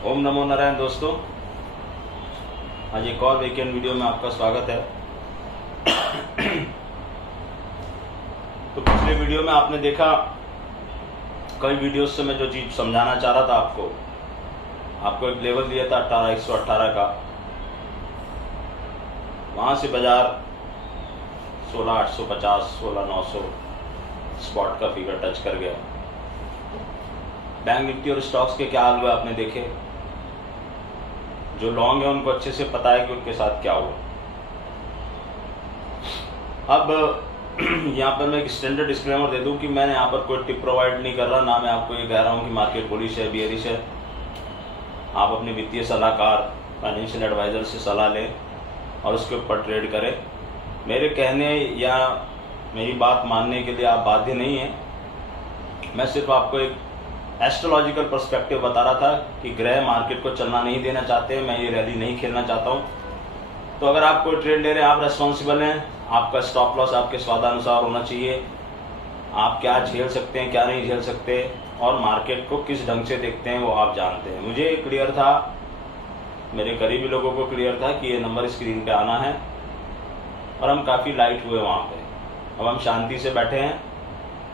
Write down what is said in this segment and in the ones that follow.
ओम नमो नारायण दोस्तों, आज एक और वीकेंड वीडियो में आपका स्वागत है। तो पिछले वीडियो में आपने देखा, कई वीडियोस से मैं जो चीज़ समझाना चाह रहा था आपको एक लेवल दिया था 118 का। वहाँ से बाजार 16,850 16,900 स्पॉट का फिगर टच कर गया। बैंक निफ्टी और स्टॉक्स के क्या हाल हुए आपने देखे। जो लॉन्ग है उनको अच्छे से पता है कि उनके साथ क्या हुआ। अब यहाँ पर मैं एक स्टैंडर्ड डिस्क्लेमर दे दूं कि मैंने यहाँ पर कोई टिप प्रोवाइड नहीं कर रहा, ना मैं आपको ये कह रहा हूँ कि मार्केट बुलिश है बियरिश है। आप अपने वित्तीय सलाहकार फाइनेंशियल एडवाइज़र से सलाह लें और उसके ऊपर ट्रेड करें। मेरे कहने या मेरी बात मानने के लिए आप बाध्य नहीं हैं। मैं सिर्फ आपको एक एस्ट्रोलॉजिकल पर्सपेक्टिव बता रहा था कि ग्रह मार्केट को चलना नहीं देना चाहते, मैं ये रैली नहीं खेलना चाहता हूँ। तो अगर आप कोई ट्रेड ले रहे हैं, आप रेस्पॉन्सिबल हैं। आपका स्टॉप लॉस आपके स्वादानुसार होना चाहिए। आप क्या झेल सकते हैं, क्या नहीं झेल सकते, और मार्केट को किस ढंग से देखते हैं वो आप जानते हैं। मुझे क्लियर था, मेरे करीबी लोगों को क्लियर था कि ये नंबर स्क्रीन पे आना है, और हम काफ़ी लाइट हुए वहाँ पे। अब हम शांति से बैठे हैं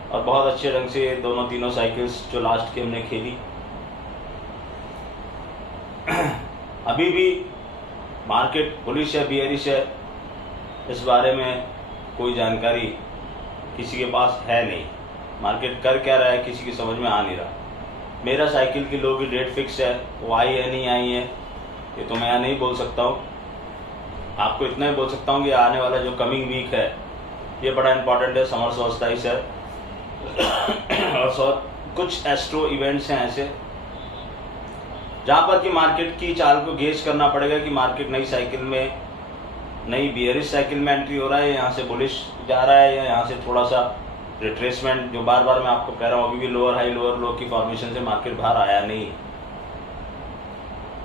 और बहुत अच्छे ढंग से दोनों तीनों साइकिल्स जो लास्ट की हमने खेली। अभी भी मार्केट बुलिश है बियरिश है, इस बारे में कोई जानकारी किसी के पास है नहीं। मार्केट कर क्या रहा है किसी की समझ में आ नहीं रहा। मेरा साइकिल की लो की डेट फिक्स है, वो आई है नहीं आई है ये तो मैं यहाँ नहीं बोल सकता हूँ। आपको इतना ही बोल सकता हूँ कि आने वाला जो कमिंग वीक है ये बड़ा इंपॉर्टेंट है। समर सोल्स्टिस है और कुछ एस्ट्रो इवेंट्स हैं ऐसे जहाँ पर कि मार्केट की चाल को गेज करना पड़ेगा कि मार्केट नई साइकिल में, नई बियरिश साइकिल में एंट्री हो रहा है, यहाँ से बुलिश जा रहा है, या यहाँ से थोड़ा सा रिट्रेसमेंट, जो बार बार मैं आपको कह रहा हूँ अभी भी लोअर हाई लोअर लो की फॉर्मेशन से मार्केट बाहर आया नहीं।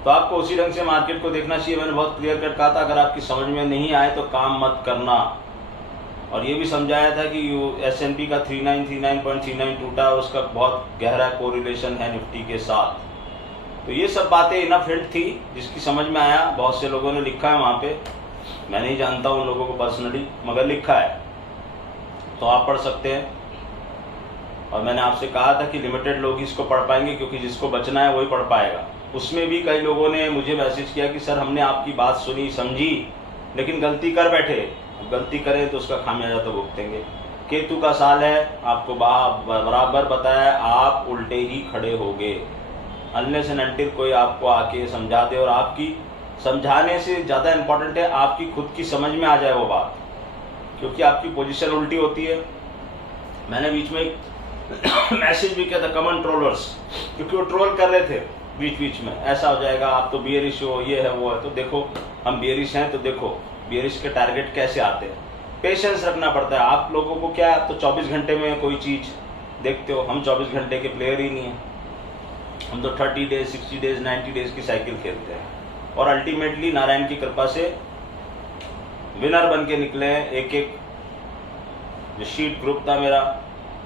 तो आपको उसी ढंग से मार्केट को देखना चाहिए। मैंने बहुत क्लियर कट कहा था, अगर आपकी समझ में नहीं आए तो काम मत करना। और ये भी समझाया था कि S&P का 3939.39 टूटा, उसका बहुत गहरा कोरिलेशन है निफ्टी के साथ। तो ये सब बातें इनफ हिंट थी जिसकी समझ में आया। बहुत से लोगों ने लिखा है वहाँ पे, मैं नहीं जानता उन लोगों को पर्सनली, मगर लिखा है तो आप पढ़ सकते हैं। और मैंने आपसे कहा था कि लिमिटेड लोग इसको पढ़ पाएंगे, क्योंकि जिसको बचना है वही पढ़ पाएगा। उसमें भी कई लोगों ने मुझे मैसेज किया कि सर हमने आपकी बात सुनी समझी लेकिन गलती कर बैठे। गलती करें तो उसका खामियाजा तो भुगतेंगे। केतु का साल है, आपको बराबर बताया, आप उल्टे ही खड़े होगे अनलेस एंड अनटिल कोई आपको आके समझा दे। और आपकी समझाने से ज़्यादा इम्पोर्टेंट है आपकी खुद की समझ में आ जाए वो बात, क्योंकि आपकी पोजीशन उल्टी होती है। मैंने बीच में एक मैसेज भी किया था कमेंट ट्रोलर्स, क्योंकि वो ट्रोल कर रहे थे बीच बीच में, ऐसा हो जाएगा आप तो बियरिश हो, ये है वो है। तो देखो हम बियरिश हैं तो देखो बियरिश के टारगेट कैसे आते हैं। पेशेंस रखना पड़ता है। आप लोगों को क्या, आप तो 24 घंटे में कोई चीज़ देखते हो, हम 24 घंटे के प्लेयर ही नहीं हैं। हम तो 30 डेज 60 डेज 90 डेज की साइकिल खेलते हैं और अल्टीमेटली नारायण की कृपा से विनर बन के निकले हैं। एक एक जो शीट ग्रुप था मेरा,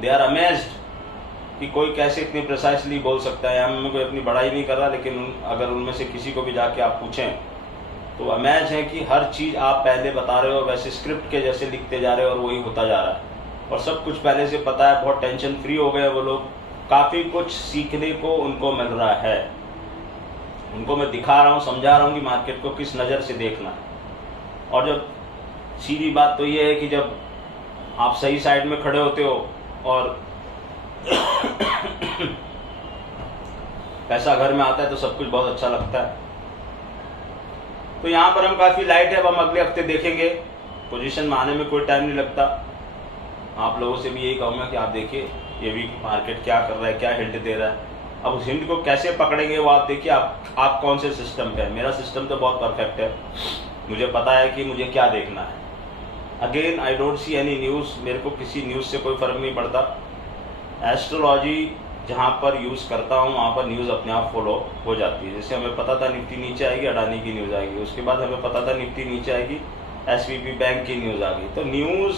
दे आर अमेज्ड कि कोई कैसे इतनी प्रिसाइसली बोल सकता है। मैं कोई अपनी बड़ाई नहीं कर रहा, लेकिन अगर उनमें से किसी को भी जाके आप पूछें तो अमेज है कि हर चीज़ आप पहले बता रहे हो, वैसे स्क्रिप्ट के जैसे लिखते जा रहे हो और वही होता जा रहा है। और सब कुछ पहले से पता है, बहुत टेंशन फ्री हो गए वो लोग। काफ़ी कुछ सीखने को उनको मिल रहा है। उनको मैं दिखा रहा हूँ, समझा रहा हूँ कि मार्केट को किस नज़र से देखना है। और जब सीधी बात तो ये है कि जब आप सही साइड में खड़े होते हो और पैसा घर में आता है तो सब कुछ बहुत अच्छा लगता है। तो यहाँ पर हम काफ़ी लाइट है। अब हम अगले हफ्ते देखेंगे। पोजीशन में आने में कोई टाइम नहीं लगता। आप लोगों से भी यही कहूँगा कि आप देखिए ये वीक मार्केट क्या कर रहा है, क्या हिंट दे रहा है। अब उस हिंट को कैसे पकड़ेंगे वो आप देखिए। आप कौन से सिस्टम पे है। मेरा सिस्टम तो बहुत परफेक्ट है, मुझे पता है कि मुझे क्या देखना है। Again I don't see any news, मेरे को किसी न्यूज़ से कोई फ़र्क नहीं पड़ता। एस्ट्रोलॉजी जहाँ पर यूज़ करता हूँ वहाँ पर न्यूज़ अपने आप फॉलो हो जाती है। जैसे हमें पता था निफ्टी नीचे आएगी, अडानी की न्यूज़ आएगी, उसके बाद हमें पता था निफ्टी नीचे आएगी, SVB बैंक की न्यूज़ आ गई। तो न्यूज़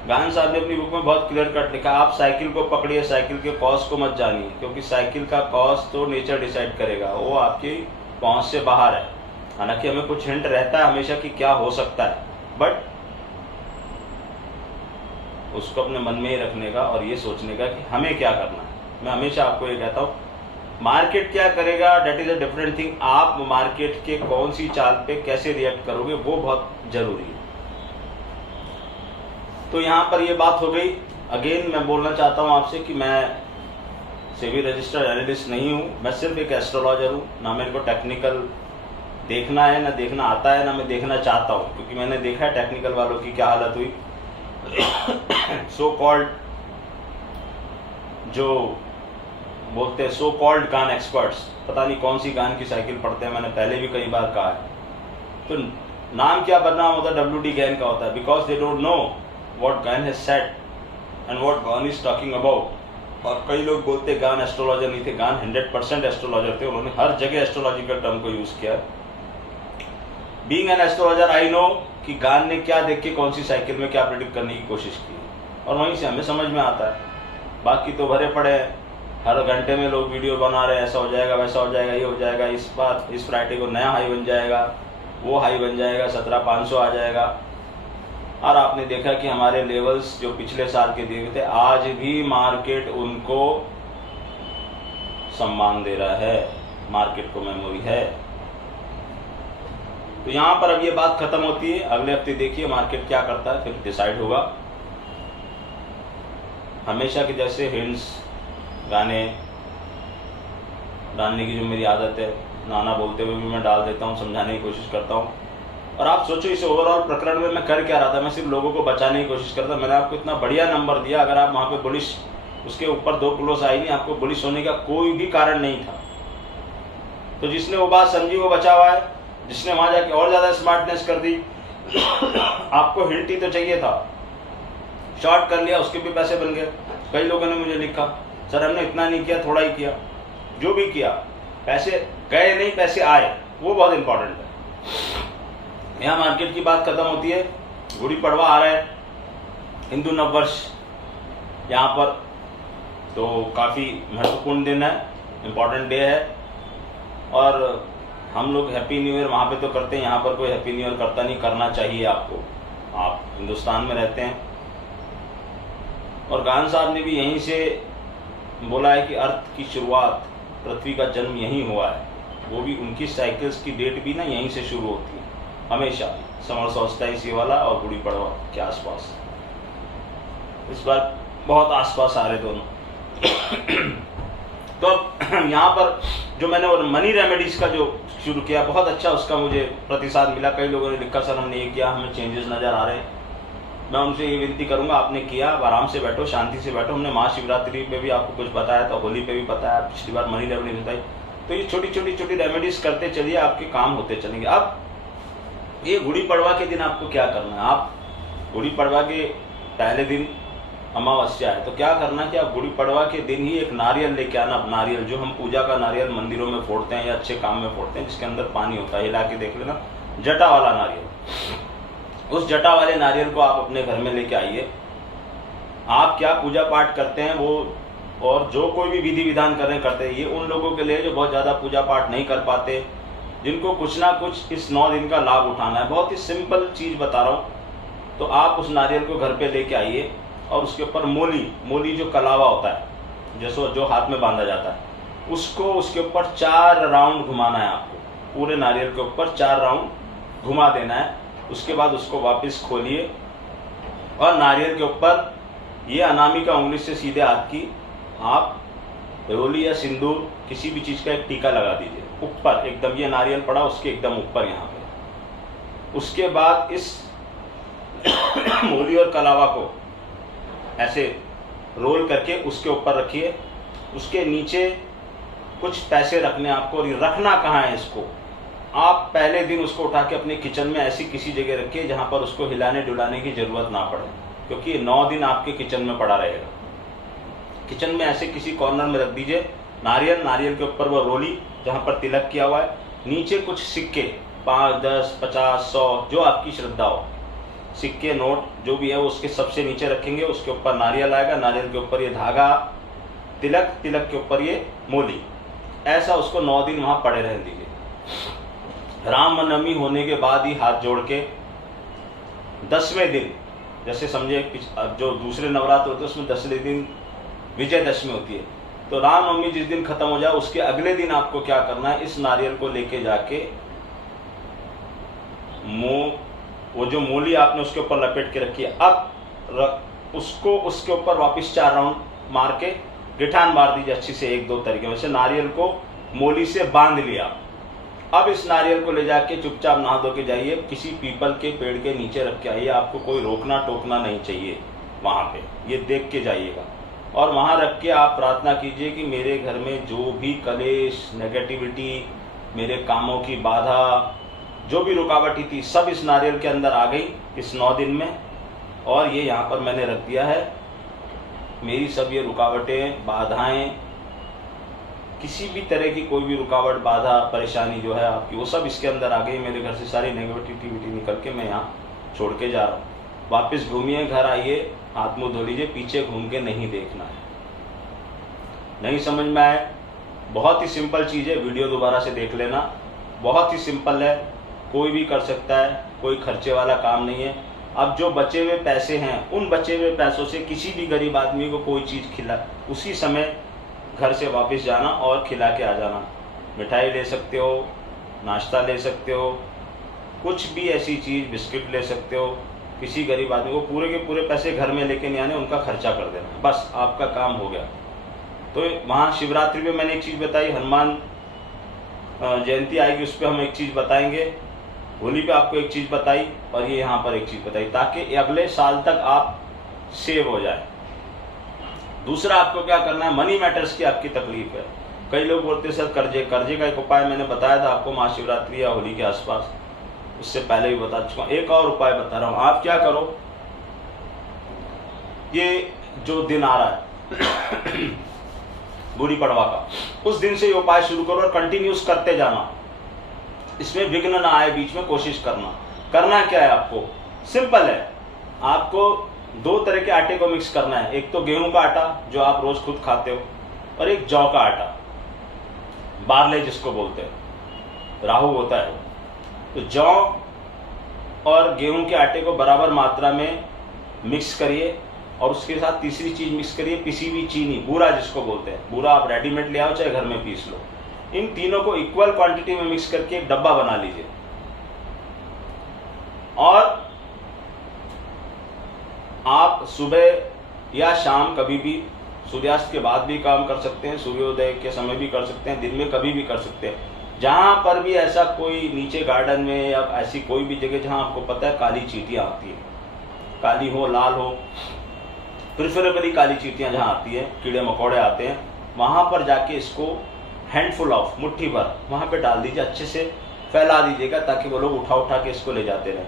गान साहब ने अपनी बुक में बहुत क्लियर कट लिखा, आप साइकिल को पकड़िए, साइकिल के कॉस्ट को मत जानिए, क्योंकि साइकिल का कॉस्ट तो नेचर डिसाइड करेगा, वो आपकी पहुंच से बाहर है। हालांकि हमें कुछ हिंट रहता है हमेशा कि क्या हो सकता है, बट उसको अपने मन में ही रखने का और ये सोचने का कि हमें क्या करना है। मैं हमेशा आपको ये कहता हूँ, मार्केट क्या करेगा that is a different thing, आप मार्केट के कौन सी चाल पे कैसे रिएक्ट करोगे वो बहुत जरूरी है। तो यहाँ पर ये बात हो गई। अगेन मैं बोलना चाहता हूँ आपसे कि मैं सेबी रजिस्टर्ड एनालिस्ट नहीं हूँ, मैं सिर्फ एक एस्ट्रोलॉजर हूँ। ना मेरे को टेक्निकल देखना है, ना देखना आता है, ना मैं देखना चाहता हूँ, क्योंकि मैंने देखा है टेक्निकल वालों की क्या हालत हुई। सो कॉल्ड जो बोलते हैं सो कॉल्ड गान एक्सपर्ट्स, पता नहीं कौन सी गान की साइकिल पढ़ते हैं, मैंने पहले भी कई बार कहा है। तो नाम क्या बदनाम होता है WD गैन का होता है, because they don't know what gain has said and what gone is talking about. और कई लोग बोलते गान एस्ट्रोलॉजर नहीं थे, गान 100% एस्ट्रोलॉजर थे, उन्होंने हर जगह एस्ट्रोलॉजिकल टर्म को यूज किया। Being an astrologer I know कि गान ने क्या देख के कौन सी साइकिल में क्या प्रेडिक्ट करने की कोशिश की, और वहीं से हमें समझ में आता है। बाकी तो भरे पड़े हैं, हर घंटे में लोग वीडियो बना रहे हैं, ऐसा हो जाएगा, वैसा हो जाएगा, ये हो जाएगा, इस बार इस फ्राइडे को नया हाई बन जाएगा, वो हाई बन जाएगा, 17,500 आ जाएगा। और आपने देखा कि हमारे लेवल्स जो पिछले साल के दिए थे, आज भी मार्केट उनको सम्मान दे रहा है, मार्केट को मेमोरी है। तो यहाँ पर अब ये बात खत्म होती है। अगले हफ्ते देखिए मार्केट क्या करता है, फिर डिसाइड होगा। हमेशा के जैसे हिंट्स गाने डालने की जो मेरी आदत है, नाना बोलते हुए भी मैं डाल देता हूँ, समझाने की कोशिश करता हूँ। और आप सोचो इस ओवरऑल प्रकरण में मैं कर क्या रहा था, मैं सिर्फ लोगों को बचाने की कोशिश करता। मैंने आपको इतना बढ़िया नंबर दिया, अगर आप वहाँ पे बुलिश उसके ऊपर 2 क्लोज आई नहीं, आपको बुलिश होने का कोई भी कारण नहीं था। तो जिसने वो बात समझी वो बचा हुआ है, जिसने वहां जाके और ज्यादा स्मार्टनेस कर दी, आपको हिंट ही तो चाहिए था, शॉर्ट कर लिया, उसके भी पैसे बन गए। कई लोगों ने मुझे लिखा, सर हमने इतना नहीं किया, थोड़ा ही किया। जो भी किया, पैसे गए नहीं, पैसे आए, वो बहुत इंपॉर्टेंट है। यहाँ मार्केट की बात खत्म होती है। गुड़ी पड़वा आ रहा है, हिंदू नववर्ष यहाँ पर, तो काफ़ी महत्वपूर्ण दिन है, इम्पॉर्टेंट डे है। और हम लोग हैप्पी न्यू ईयर वहाँ पे तो करते हैं, यहाँ पर कोई हैप्पी न्यू ईयर करता नहीं, करना चाहिए आपको, आप हिंदुस्तान में रहते हैं। और गान साहब ने भी यहीं से बोला है कि अर्थ की शुरुआत, पृथ्वी का जन्म यहीं हुआ है, वो भी उनकी साइकिल्स की डेट भी ना यहीं से शुरू होती है हमेशा, समर सॉल्स्टिस ये वाला और गुड़ी पड़वा के आसपास। इस बार बहुत आसपास आ रहे दोनों। तो अब यहाँ पर जो मैंने मनी रेमेडीज का जो शुरू किया, बहुत अच्छा उसका मुझे प्रतिसाद मिला। कई लोगों ने लिखा सर हमने ये किया, हमें चेंजेस नज़र आ रहे हैं। मैं उनसे ये विनती करूंगा, आपने किया, आराम से बैठो, शांति से बैठो। हमने महाशिवरात्रि पे भी आपको कुछ बताया था, होली पे भी बताया, पिछली बार मनी रेमेडीज बताई। तो ये छोटी छोटी रेमेडीज करते चलिए, आपके काम होते चलेंगे। अब ये गुड़ी पड़वा के दिन आपको क्या करना है, आप गुड़ी पड़वा के पहले दिन अमावस्या है, तो क्या करना है कि आप गुड़ी पड़वा के दिन ही एक नारियल लेके आना। नारियल जो हम पूजा का नारियल मंदिरों में फोड़ते हैं या अच्छे काम में फोड़ते हैं, जिसके अंदर पानी होता है, हिला के देख लेना, जटा वाला नारियल। उस जटा वाले नारियल को आप अपने घर में लेके आइए। आप क्या पूजा पाठ करते हैं वो, और जो कोई भी विधि विधान करते हैं, ये उन लोगों के लिए जो बहुत ज़्यादा पूजा पाठ नहीं कर पाते, जिनको कुछ ना कुछ इस 9 दिन का लाभ उठाना है। बहुत ही सिंपल चीज़ बता रहा हूँ। तो आप उस नारियल को घर पे लेके आइए और उसके ऊपर मोली जो कलावा होता है, जैसे जो हाथ में बांधा जाता है, उसको उसके ऊपर 4 राउंड घुमाना है आपको। पूरे नारियल के ऊपर 4 राउंड घुमा देना है। उसके बाद उसको वापस खोलिए और नारियल के ऊपर ये अनामिका उंगली से सीधे हाथ की आप रोली या सिंदूर किसी भी चीज़ का एक टीका लगा दीजिए ऊपर एकदम, ये नारियल पड़ा उसके एकदम ऊपर यहाँ पे। उसके बाद इस मोली और कलावा को ऐसे रोल करके उसके ऊपर रखिए। उसके नीचे कुछ पैसे रखने आपको, और रखना कहाँ है इसको, आप पहले दिन उसको उठा के अपने किचन में ऐसी किसी जगह रखिए जहाँ पर उसको हिलाने डुलाने की जरूरत ना पड़े, क्योंकि 9 दिन आपके किचन में पड़ा रहेगा। किचन में ऐसे किसी कॉर्नर में रख दीजिए नारियल के ऊपर वो रोली जहाँ पर तिलक किया हुआ है, नीचे कुछ सिक्के 5, 10, 50, 100 जो आपकी श्रद्धा हो, सिक्के नोट जो भी है वो उसके सबसे नीचे रखेंगे, उसके ऊपर नारियल आएगा, नारियल के ऊपर ये धागा, तिलक, तिलक के ऊपर ये मोली, ऐसा उसको 9 दिन वहां पड़े रहने दीजिए। रामनवमी होने के बाद ही हाथ जोड़ के 10वें दिन, जैसे समझे जो दूसरे नवरात्र होते हैं उसमें 10वें दिन विजयदशमी होती है, तो रामनवमी जिस दिन खत्म हो जाए उसके अगले दिन आपको क्या करना है, इस नारियल को लेके जाके वो जो मूली आपने उसके ऊपर लपेट के रखी है, अब उसको उसके ऊपर वापस 4 राउंड मार के गिठान मार दीजिए अच्छी से 1-2 तरीके। वैसे नारियल को मोली से बांध लिया। अब इस नारियल को ले जाके चुपचाप नहा धो के जाइए, किसी पीपल के पेड़ के नीचे रख के आइए, आपको कोई रोकना टोकना नहीं चाहिए वहां पे, ये देख के जाइएगा। और वहां रख के आप प्रार्थना कीजिए कि मेरे घर में जो भी कलेश, नेगेटिविटी, मेरे कामों की बाधा, जो भी रुकावटी थी, सब इस नारियल के अंदर आ गई इस 9 दिन में, और ये यहाँ पर मैंने रख दिया है। मेरी सब ये रुकावटें, बाधाएं, किसी भी तरह की कोई भी रुकावट, बाधा, परेशानी जो है आपकी, वो सब इसके अंदर आ गई। मेरे घर से सारी नेगेटिविटी निकल के मैं यहाँ छोड़ के जा रहा हूँ। वापस घूमिए, घर आइए, हाथ मुंह धो लीजिए, पीछे घूम के नहीं देखना है। नहीं समझ में आए, बहुत ही सिंपल चीज़ है, वीडियो दोबारा से देख लेना, बहुत ही सिंपल है, कोई भी कर सकता है, कोई खर्चे वाला काम नहीं है। अब जो बचे हुए पैसे हैं, उन बचे हुए पैसों से किसी भी गरीब आदमी को कोई चीज़ खिला, उसी समय घर से वापस जाना और खिला के आ जाना। मिठाई ले सकते हो, नाश्ता ले सकते हो, कुछ भी ऐसी चीज़, बिस्किट ले सकते हो, किसी गरीब आदमी को पूरे के पूरे पैसे घर में लेके नहीं आने, उनका खर्चा कर देना, बस आपका काम हो गया। तो वहाँ शिवरात्रि में मैंने एक चीज़ बताई, हनुमान जयंती आएगी उस पर हम एक चीज़ बताएंगे, होली पे आपको एक चीज़ बताई, और ये यहाँ पर एक चीज़ बताई, ताकि अगले साल तक आप सेव हो जाए। दूसरा आपको क्या करना है, मनी मैटर्स की आपकी तकलीफ है। कई लोग बोलते हैं सर कर्जे का एक उपाय मैंने बताया था आपको महाशिवरात्रि या होली के आसपास, उससे पहले भी बता चुका हूँ। एक और उपाय बता रहा हूँ, आप क्या करो, ये जो दिन आ रहा है गुड़ी पड़वा का, उस दिन से ये उपाय शुरू करो और कंटिन्यूस करते जाना, इसमें विघ्न ना आए बीच में, कोशिश करना। करना क्या है आपको, सिंपल है, आपको 2 तरह के आटे को मिक्स करना है। एक तो गेहूं का आटा जो आप रोज खुद खाते हो, और एक जौ का आटा, बारले जिसको बोलते हैं, राहु होता है। तो जौ और गेहूं के आटे को बराबर मात्रा में मिक्स करिए, और उसके साथ तीसरी चीज मिक्स करिए, पिसी हुई चीनी, बूरा जिसको बोलते हैं, बूरा आप रेडीमेड ले आओ चाहे घर में पीस लो। इन तीनों को इक्वल क्वांटिटी में मिक्स करके एक डब्बा बना लीजिए, और आप सुबह या शाम कभी भी, सूर्यास्त के बाद भी काम कर सकते हैं, सूर्योदय के समय भी कर सकते हैं, दिन में कभी भी कर सकते हैं। जहां पर भी ऐसा कोई नीचे गार्डन में या ऐसी कोई भी जगह जहां आपको पता है काली चींटियां आती है, काली हो लाल हो, प्रिफरेबली काली चींटियां जहां आती है, कीड़े मकोड़े आते हैं, वहां पर जाके इसको हैंडफुल ऑफ, मुट्ठी भर वहां पे डाल दीजिए, अच्छे से फैला दीजिएगा, ताकि वो लोग उठा उठा के इसको ले जाते रहें।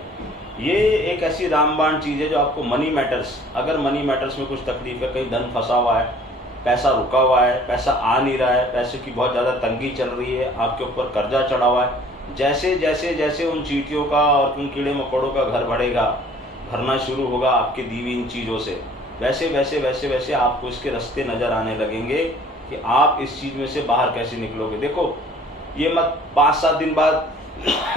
ये एक ऐसी रामबाण चीज़ है जो आपको मनी मैटर्स, अगर मनी मैटर्स में कुछ तकलीफ है, कहीं धन फंसा हुआ है, पैसा रुका हुआ है, पैसा आ नहीं रहा है, पैसे की बहुत ज़्यादा तंगी चल रही है, आपके ऊपर कर्जा चढ़ा हुआ है, जैसे जैसे जैसे उन चींटियों का और उन कीड़े मकोड़ों का घर बढ़ेगा, भरना शुरू होगा आपकी दी हुई इन चीज़ों से, वैसे वैसे वैसे वैसे आपको इसके रास्ते नज़र आने लगेंगे कि आप इस चीज़ में से बाहर कैसे निकलोगे। देखो, ये मत 5-7 दिन बाद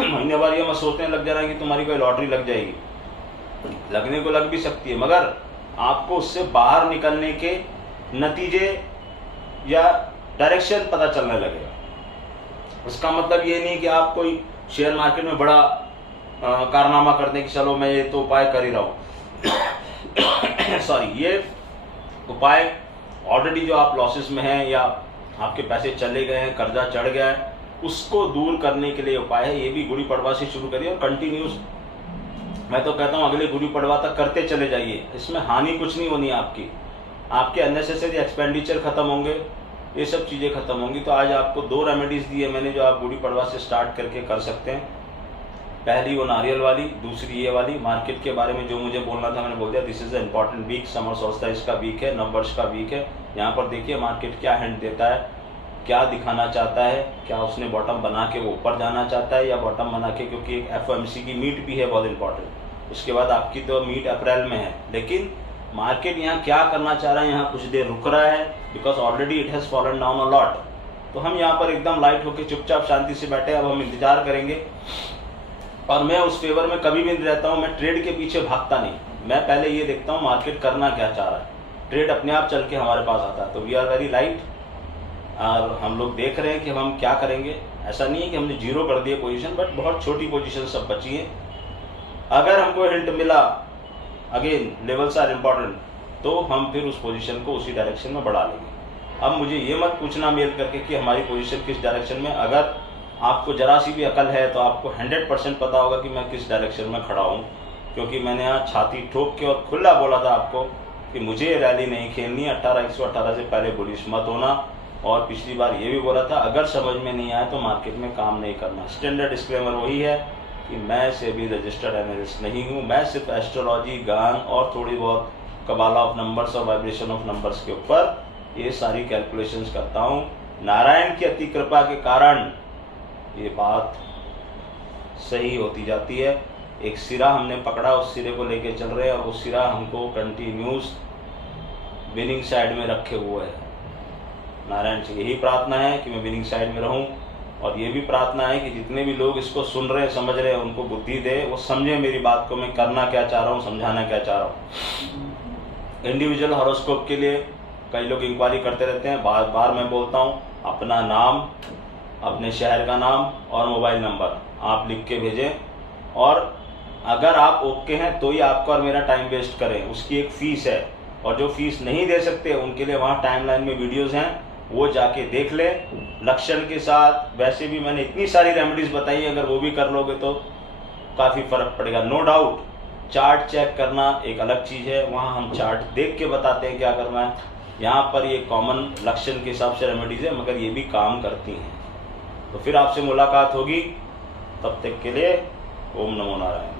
महीने भर ये मत सोचने लग जाना कि तुम्हारी कोई लॉटरी लग जाएगी, लगने को लग भी सकती है, मगर आपको उससे बाहर निकलने के नतीजे या डायरेक्शन पता चलने लगेगा। उसका मतलब ये नहीं कि आप कोई शेयर मार्केट में बड़ा कारनामा करने की चलो मैं ये तो उपाय कर ही रहा हूँ सॉरी, ये उपाय ऑलरेडी जो आप लॉसेस में हैं या आपके पैसे चले गए हैं, कर्जा चढ़ गया है, उसको दूर करने के लिए उपाय है। ये भी गुड़ी पड़वा से शुरू करिए और कंटिन्यूस, मैं तो कहता हूँ अगले गुड़ी पड़वा तक करते चले जाइए। इसमें हानि कुछ नहीं होनी आपकी, आपके अननेसेसरी एक्सपेंडिचर खत्म होंगे, ये सब चीज़ें खत्म होंगी। तो आज आपको 2 रेमेडीज़ दी है मैंने जो आप गुड़ी पड़वा से स्टार्ट करके कर सकते हैं। पहली वो नारियल वाली, दूसरी ये वाली। मार्केट के बारे में जो मुझे बोलना था मैंने बोल दिया। This is a important week, summer solstice का वीक है, नववर्ष का वीक है। यहाँ पर देखिए मार्केट क्या हिंट देता है, क्या दिखाना चाहता है, क्या उसने बॉटम बना के वो ऊपर जाना चाहता है या बॉटम बना के, क्योंकि एक FOMC की मीट भी है बहुत इंपॉर्टेंट, उसके बाद आपकी तो मिड अप्रैल में है, लेकिन मार्केट यहाँ क्या करना चाह रहा है, यहाँ कुछ देर रुक रहा है because already it has fallen down a lot. तो हम यहाँ पर एकदम लाइट होकर चुपचाप शांति से बैठे, अब हम इंतजार करेंगे। और मैं उस फेवर में कभी भी नहीं रहता हूँ, मैं ट्रेड के पीछे भागता नहीं, मैं पहले ये देखता हूँ मार्केट करना क्या चाह रहा है, ट्रेड अपने आप चल के हमारे पास आता है। तो वी आर वेरी लाइट और हम लोग देख रहे हैं कि हम क्या करेंगे। ऐसा नहीं है कि हमने जीरो कर दिया पोजीशन, बट बहुत छोटी पोजीशन सब बची है। अगर हमको हिंट मिला, अगेन लेवल्स आर इम्पॉर्टेंट, तो हम फिर उस पोजीशन को उसी डायरेक्शन में बढ़ा लेंगे। अब मुझे ये मत पूछना मेल करके कि हमारी पोजीशन किस डायरेक्शन में, अगर आपको जरा सी भी अकल है तो आपको 100% पता होगा कि मैं किस डायरेक्शन में खड़ा हूँ, क्योंकि मैंने यहाँ छाती ठोक के और खुला बोला था आपको कि मुझे ये रैली नहीं खेलनी, 18,118 से पहले बुलिश मत होना। और पिछली बार ये भी बोला था अगर समझ में नहीं आया तो मार्केट में काम नहीं करना। स्टैंडर्ड डिस्क्लेमर वही है कि मैं सेबी रजिस्टर्ड एनालिस्ट नहीं हूँ, मैं सिर्फ एस्ट्रोलॉजी, गान और थोड़ी बहुत कबाला ऑफ नंबर्स और वाइब्रेशन ऑफ नंबर्स के ऊपर ये सारी कैलकुलेशंस करता हूँ। नारायण की अति कृपा के कारण ये बात सही होती जाती है। एक सिरा हमने पकड़ा, उस सिरे को लेके चल रहे हैं और उस सिरा हमको कंटिन्यूस विनिंग साइड में रखे हुए है। नारायण से यही प्रार्थना है कि मैं विनिंग साइड में रहूं, और ये भी प्रार्थना है कि जितने भी लोग इसको सुन रहे हैं, समझ रहे हैं, उनको बुद्धि दे, वो समझे मेरी बात को, मैं करना क्या चाह रहा हूँ, समझाना क्या चाह रहा हूँ। इंडिविजुअल हॉरोस्कोप के लिए कई लोग इंक्वायरी करते रहते हैं, बार बार मैं बोलता हूँ अपना नाम, अपने शहर का नाम और मोबाइल नंबर आप लिख के भेजें, और अगर आप ओके हैं तो ही आपका और मेरा टाइम वेस्ट करें। उसकी एक फ़ीस है, और जो फीस नहीं दे सकते उनके लिए वहाँ टाइमलाइन में वीडियोस हैं, वो जाके देख ले लक्षण के साथ। वैसे भी मैंने इतनी सारी रेमेडीज बताई है, अगर वो भी कर लोगे तो काफ़ी फ़र्क पड़ेगा। नो डाउट चार्ट चेक करना एक अलग चीज़ है, वहाँ हम चार्ट देख के बताते हैं क्या करना है। यहाँ पर ये कॉमन लक्षण के हिसाब से रेमेडीज है, मगर ये भी काम करती हैं। तो फिर आपसे मुलाकात होगी, तब तक के लिए ओम नमो नारायण।